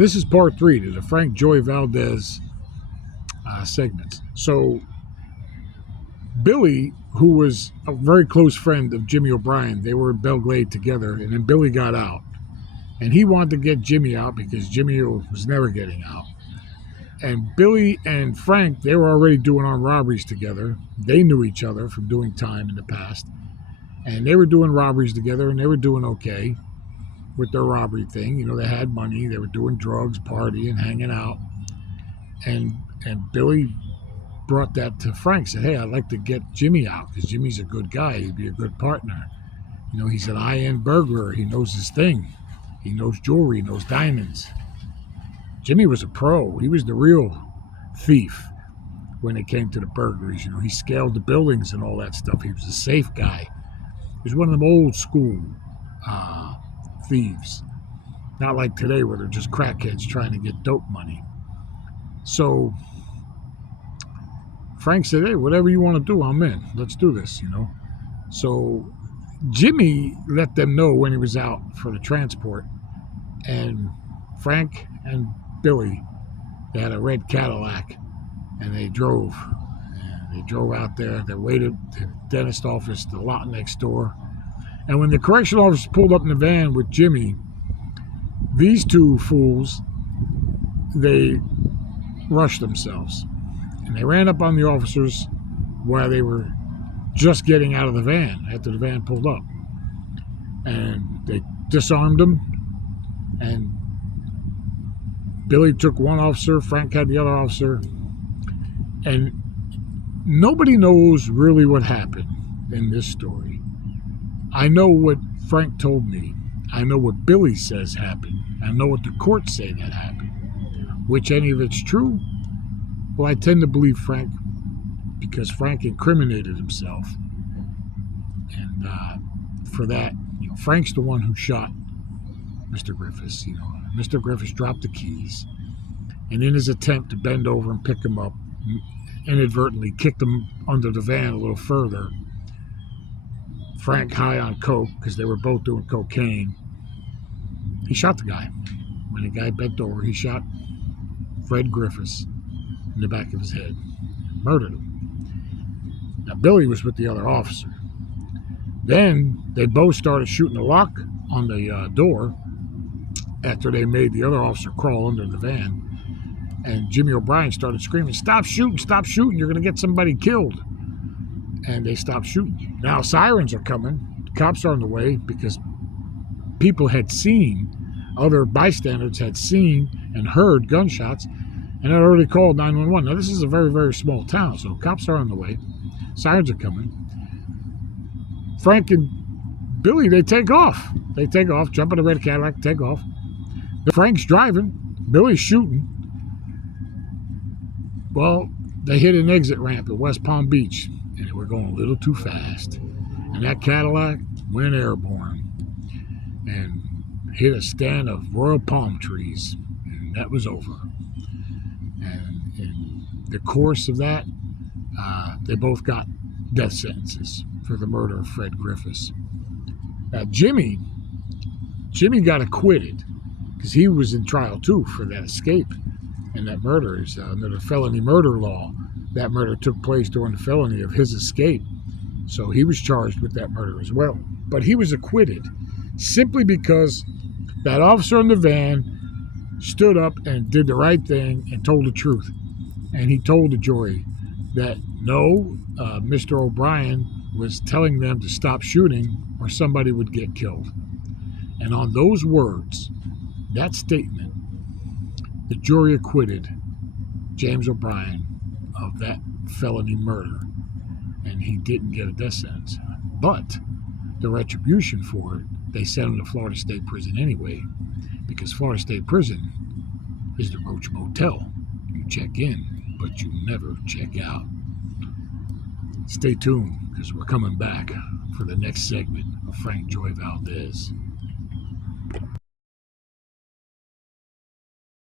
This is part 3 to the Frank Joy Valdez segments. So Billy, who was a very close friend of Jimmy O'Brien, they were in Belgrade together, and then Billy got out. And he wanted to get Jimmy out because Jimmy was never getting out. And Billy and Frank, they were already doing armed robberies together. They knew each other from doing time in the past. And they were doing robberies together, and they were doing okay with their robbery thing. You know, they had money. They were doing drugs, partying, hanging out. And Billy brought that to Frank, said, hey, I'd like to get Jimmy out because Jimmy's a good guy. He'd be a good partner. You know, he's an high-end burglar. He knows his thing. He knows jewelry, he knows diamonds. Jimmy was a pro. He was the real thief when it came to the burglaries. You know, he scaled the buildings and all that stuff. He was a safe guy. He was one of them old school thieves. Not like today where they're just crackheads trying to get dope money. So Frank said, hey, whatever you want to do, I'm in. Let's do this, you know. So Jimmy let them know when he was out for the transport. And Frank and Billy, they had a red Cadillac, and they drove. And they drove out there. They waited at the dentist office, the lot next door. And when the correctional officer pulled up in the van with Jimmy, these two fools, they rushed themselves. And they ran up on the officers while they were just getting out of the van after the van pulled up. And they disarmed them. And Billy took one officer, Frank had the other officer. And nobody knows really what happened in this story. I know what Frank told me. I know what Billy says happened. I know what the courts say that happened. Which any of it's true? Well, I tend to believe Frank because Frank incriminated himself. And for that, you know, Frank's the one who shot Mr. Griffiths. You know, Mr. Griffiths dropped the keys, and in his attempt to bend over and pick him up, inadvertently kicked him under the van a little further. Frank, high on coke, because they were both doing cocaine, he shot the guy. When the guy bent over, he shot Fred Griffiths in the back of his head, murdered him. Now, Billy was with the other officer. Then they both started shooting the lock on the door after they made the other officer crawl under the van. And Jimmy O'Brien started screaming, stop shooting, you're going to get somebody killed. And they stopped shooting. Now sirens are coming. The cops are on the way because people had seen, other bystanders had seen and heard gunshots and had already called 911. Now this is a very, very small town, so cops are on the way. Sirens are coming. Frank and Billy, they take off. They take off, jump in the red Cadillac, take off. Frank's driving. Billy's shooting. Well, they hit an exit ramp at West Palm Beach, and they were going a little too fast. And that Cadillac went airborne and hit a stand of royal palm trees, and that was over. And in the course of that, they both got death sentences for the murder of Fred Griffiths. Now, Jimmy got acquitted because he was in trial too for that escape and that murder. Under the felony murder law, that murder took place during the felony of his escape. So he was charged with that murder as well. But he was acquitted simply because that officer in the van stood up and did the right thing and told the truth. And he told the jury that no, Mr. O'Brien was telling them to stop shooting or somebody would get killed. And on those words, that statement, the jury acquitted James O'Brien of that felony murder, and he didn't get a death sentence. But the retribution for it, they sent him to Florida State Prison anyway, because Florida State Prison is the Roach Motel. You check in, but you never check out. Stay tuned, because we're coming back for the next segment of Frank Joy Valdez.